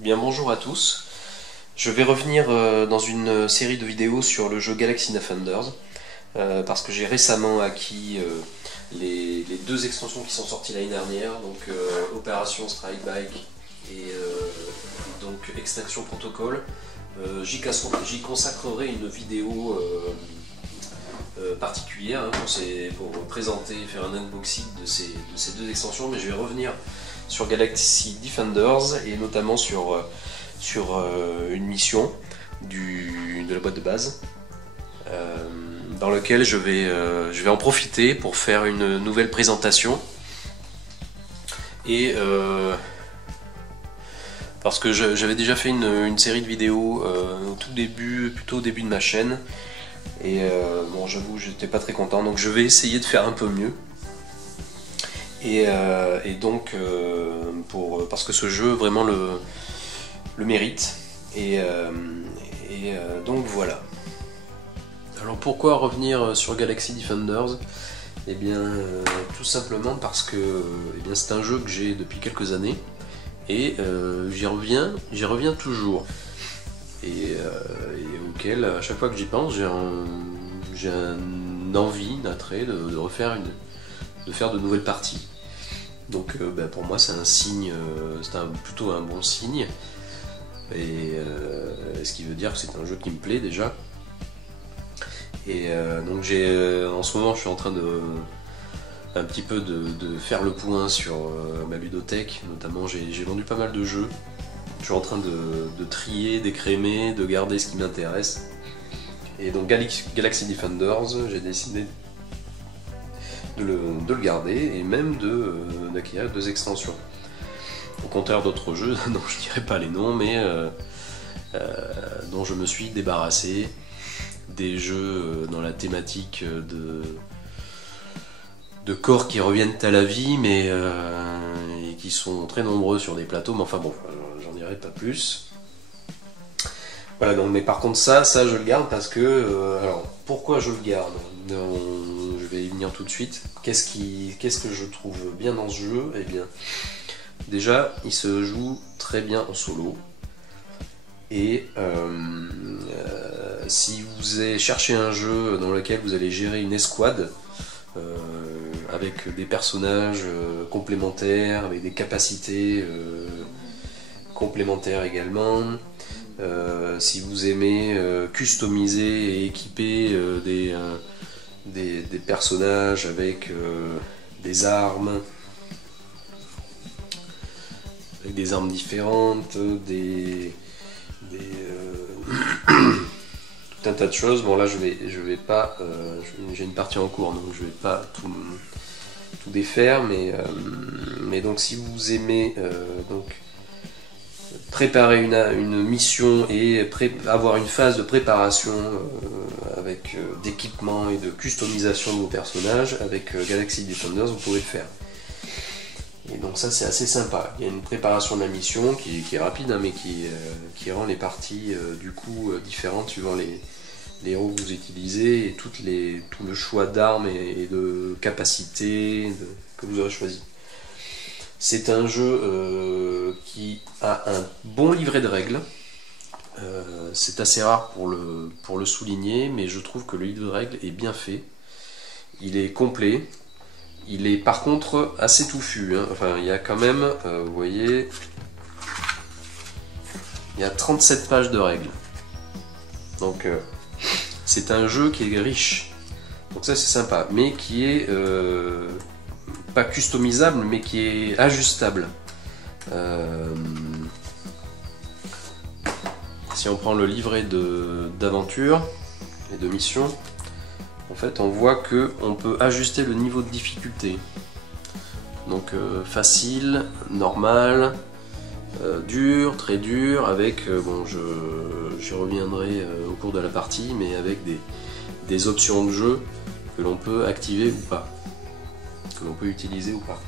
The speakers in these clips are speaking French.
Eh bien bonjour à tous, je vais revenir dans une série de vidéos sur le jeu Galaxy Defenders parce que j'ai récemment acquis les deux extensions qui sont sorties l'année dernière, donc Opération Strike Back et donc Extinction Protocol. J'y consacrerai une vidéo particulière pour présenter, faire un unboxing de ces deux extensions, mais je vais revenir sur Galaxy Defenders et notamment sur une mission de la boîte de base dans laquelle je vais en profiter pour faire une nouvelle présentation et parce que j'avais déjà fait une série de vidéos plutôt au début de ma chaîne et bon, j'avoue j'étais pas très content, donc je vais essayer de faire un peu mieux. Et donc parce que ce jeu vraiment le mérite donc voilà. Alors pourquoi revenir sur Galaxy Defenders? Eh bien tout simplement parce que c'est un jeu que j'ai depuis quelques années et j'y reviens toujours et auquel à chaque fois que j'y pense j'ai un envie, un attrait de faire de nouvelles parties. Donc pour moi c'est un signe, plutôt un bon signe, et ce qui veut dire que c'est un jeu qui me plaît déjà. Et donc en ce moment je suis en train un petit peu de faire le point sur ma ludothèque, notamment j'ai vendu pas mal de jeux. Je suis en train de trier, d'écrémer, de garder ce qui m'intéresse. Et donc Galaxy Defenders, j'ai décidé de le garder et même d'acquérir deux extensions. Au contraire d'autres jeux dont je dirais pas les noms, mais dont je me suis débarrassé, des jeux dans la thématique de corps qui reviennent à la vie, mais et qui sont très nombreux sur des plateaux, mais enfin bon, j'en dirai pas plus. Voilà, donc, mais par contre ça je le garde parce que alors pourquoi je le garde? Je vais y venir tout de suite. Qu'est-ce que je trouve bien dans ce jeu? Eh bien, déjà, il se joue très bien en solo. Et si vous cherchez un jeu dans lequel vous allez gérer une escouade avec des personnages complémentaires, avec des capacités complémentaires également, si vous aimez customiser et équiper des personnages avec des armes différentes, tout un tas de choses. Bon là je vais pas, j'ai une partie en cours donc je vais pas tout défaire, mais donc si vous aimez donc préparer une mission et avoir une phase de préparation avec d'équipement et de customisation de vos personnages, avec Galaxy Defenders vous pouvez le faire. Et donc ça c'est assez sympa. Il y a une préparation de la mission qui est rapide, hein, mais qui rend les parties du coup différentes suivant les héros que vous utilisez et tout le choix d'armes et de capacités que vous aurez choisi. C'est un jeu qui a un bon livret de règles. C'est assez rare pour le souligner, mais je trouve que le livre de règles est bien fait. Il est complet. Il est par contre assez touffu, hein. Enfin, il y a quand même, vous voyez, il y a 37 pages de règles. Donc c'est un jeu qui est riche. Donc ça c'est sympa, mais qui est pas customisable, mais qui est ajustable. Si on prend le livret d'aventure et de mission, en fait on voit que on peut ajuster le niveau de difficulté. Donc facile, normal, dur, très dur, avec bon j'y reviendrai au cours de la partie, mais avec des options de jeu que l'on peut activer ou pas, que l'on peut utiliser ou pas.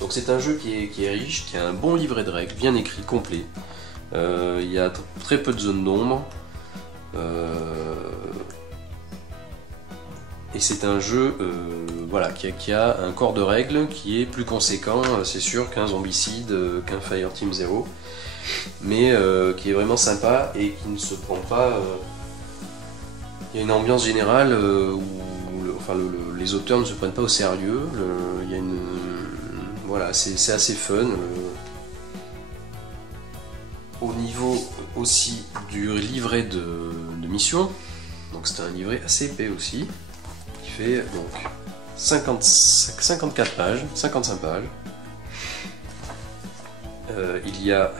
Donc c'est un jeu qui est riche, qui a un bon livret de règles, bien écrit, complet. Il y a très peu de zones d'ombre. Et c'est un jeu voilà, qui a un corps de règles qui est plus conséquent, c'est sûr, qu'un Zombicide, qu'un Fireteam Zero, mais qui est vraiment sympa et qui ne se prend pas... Il y a une ambiance générale où les auteurs ne se prennent pas au sérieux. Il y a une... Voilà, c'est assez fun. Au niveau aussi du livret de mission, donc c'est un livret assez épais aussi, qui fait donc 54 pages, 55 pages. Il y a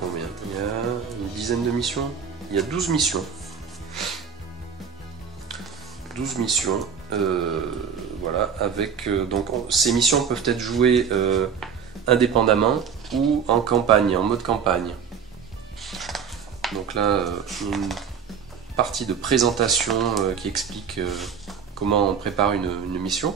combien? Il y a une dizaine de missions. Il y a 12 missions. 12 missions. Voilà, avec donc ces missions peuvent être jouées indépendamment ou en campagne, en mode campagne. Donc là, il y a une partie de présentation qui explique comment on prépare une mission.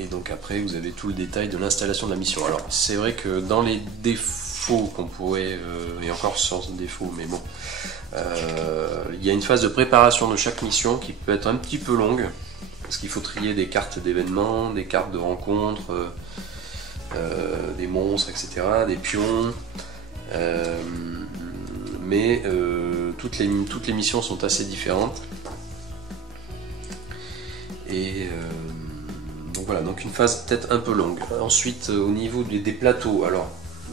Et donc après vous avez tout le détail de l'installation de la mission. Alors c'est vrai que dans les défauts qu'on pourrait, et encore sans défaut, mais bon, il y a une phase de préparation de chaque mission qui peut être un petit peu longue, parce qu'il faut trier des cartes d'événements, des cartes de rencontres, des monstres, etc., des pions, mais toutes les missions sont assez différentes. Et donc voilà, donc une phase peut-être un peu longue. Ensuite, au niveau des plateaux, alors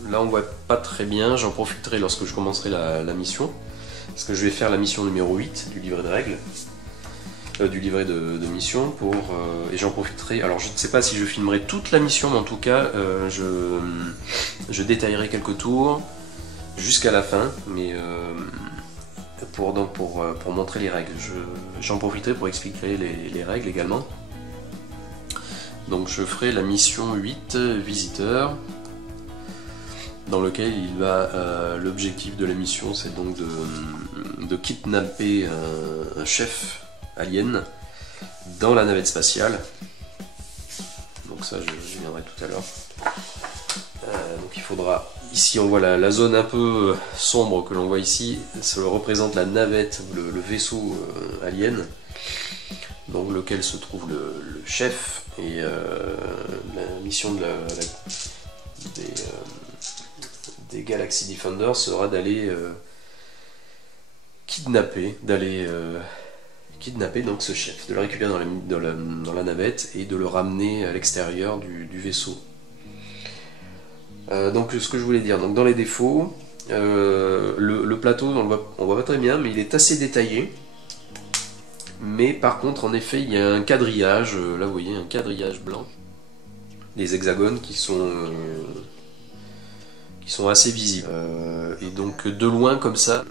là on voit pas très bien, j'en profiterai lorsque je commencerai la mission, parce que je vais faire la mission numéro 8 du livret de règles, du livret de mission, et j'en profiterai. Alors je ne sais pas si je filmerai toute la mission, mais en tout cas je détaillerai quelques tours jusqu'à la fin, mais pour montrer les règles. J'en profiterai pour expliquer les règles également. Donc je ferai la mission 8, visiteur, dans lequel l'objectif de la mission c'est donc de kidnapper un chef alien dans la navette spatiale. Donc ça j'y viendrai tout à l'heure. Donc il faudra... Ici on voit la zone un peu sombre que l'on voit ici, ça représente la navette, le vaisseau alien, dans lequel se trouve le chef, et la mission des Galaxy Defenders sera d'aller kidnapper donc ce chef, de le récupérer dans la navette et de le ramener à l'extérieur du vaisseau. Donc ce que je voulais dire, donc dans les défauts, le plateau on voit pas très bien, mais il est assez détaillé. Mais par contre, en effet, il y a un quadrillage, là vous voyez, un quadrillage blanc, les hexagones qui sont assez visibles. Et donc de loin comme ça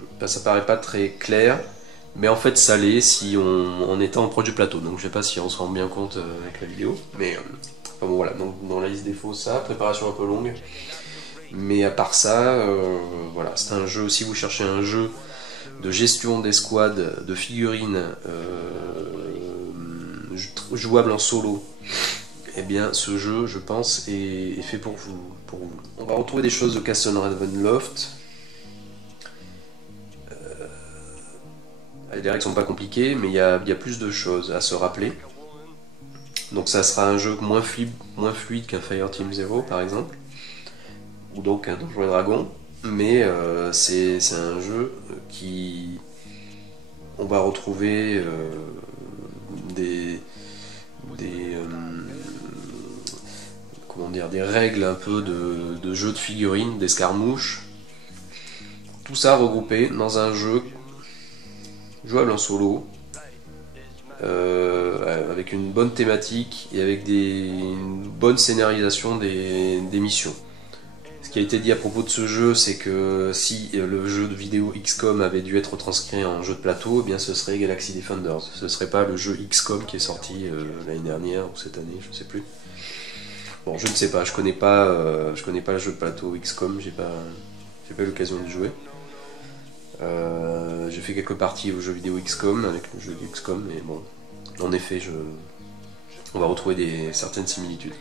paraît pas très clair, mais en fait ça l'est si en étant proche du plateau. Donc je sais pas si on se rend bien compte avec la vidéo, mais enfin bon voilà, donc dans la liste défauts ça, préparation un peu longue. Mais à part ça, voilà, c'est un jeu, si vous cherchez un jeu de gestion d'escouade, de figurines, jouable en solo, et bien ce jeu, je pense, est fait pour vous. On va retrouver des choses de Castle Ravenloft. Les règles sont pas compliquées, mais il y a plus de choses à se rappeler. Donc ça sera un jeu moins fluide qu'un Fireteam Zero par exemple, ou donc un Donjons et Dragons, mais c'est un jeu qui... On va retrouver des règles un peu de jeu de figurines, d'escarmouches, tout ça regroupé dans un jeu jouable en solo, avec une bonne thématique et avec une bonne scénarisation des missions. Ce qui a été dit à propos de ce jeu, c'est que si le jeu de vidéo XCOM avait dû être transcrit en jeu de plateau, eh bien ce serait Galaxy Defenders. Ce serait pas le jeu XCOM qui est sorti l'année dernière ou cette année, je sais plus. Bon, je ne sais pas, je connais pas le jeu de plateau XCOM, j'ai pas eu l'occasion de jouer. J'ai fait quelques parties au jeu vidéo XCOM avec le jeu XCOM, mais bon, en effet, on va retrouver certaines similitudes.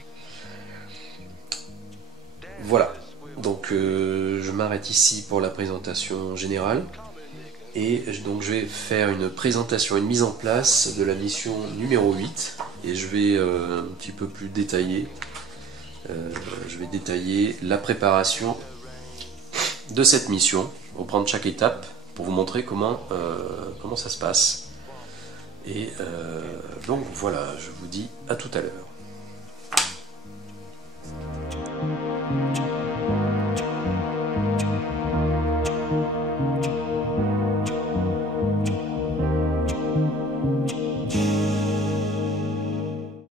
Voilà. Donc je m'arrête ici pour la présentation générale. Et donc je vais faire une présentation, une mise en place de la mission numéro 8. Et je vais un petit peu plus détailler. Je vais détailler la préparation de cette mission, reprendre chaque étape pour vous montrer comment ça se passe. Et donc voilà, je vous dis à tout à l'heure.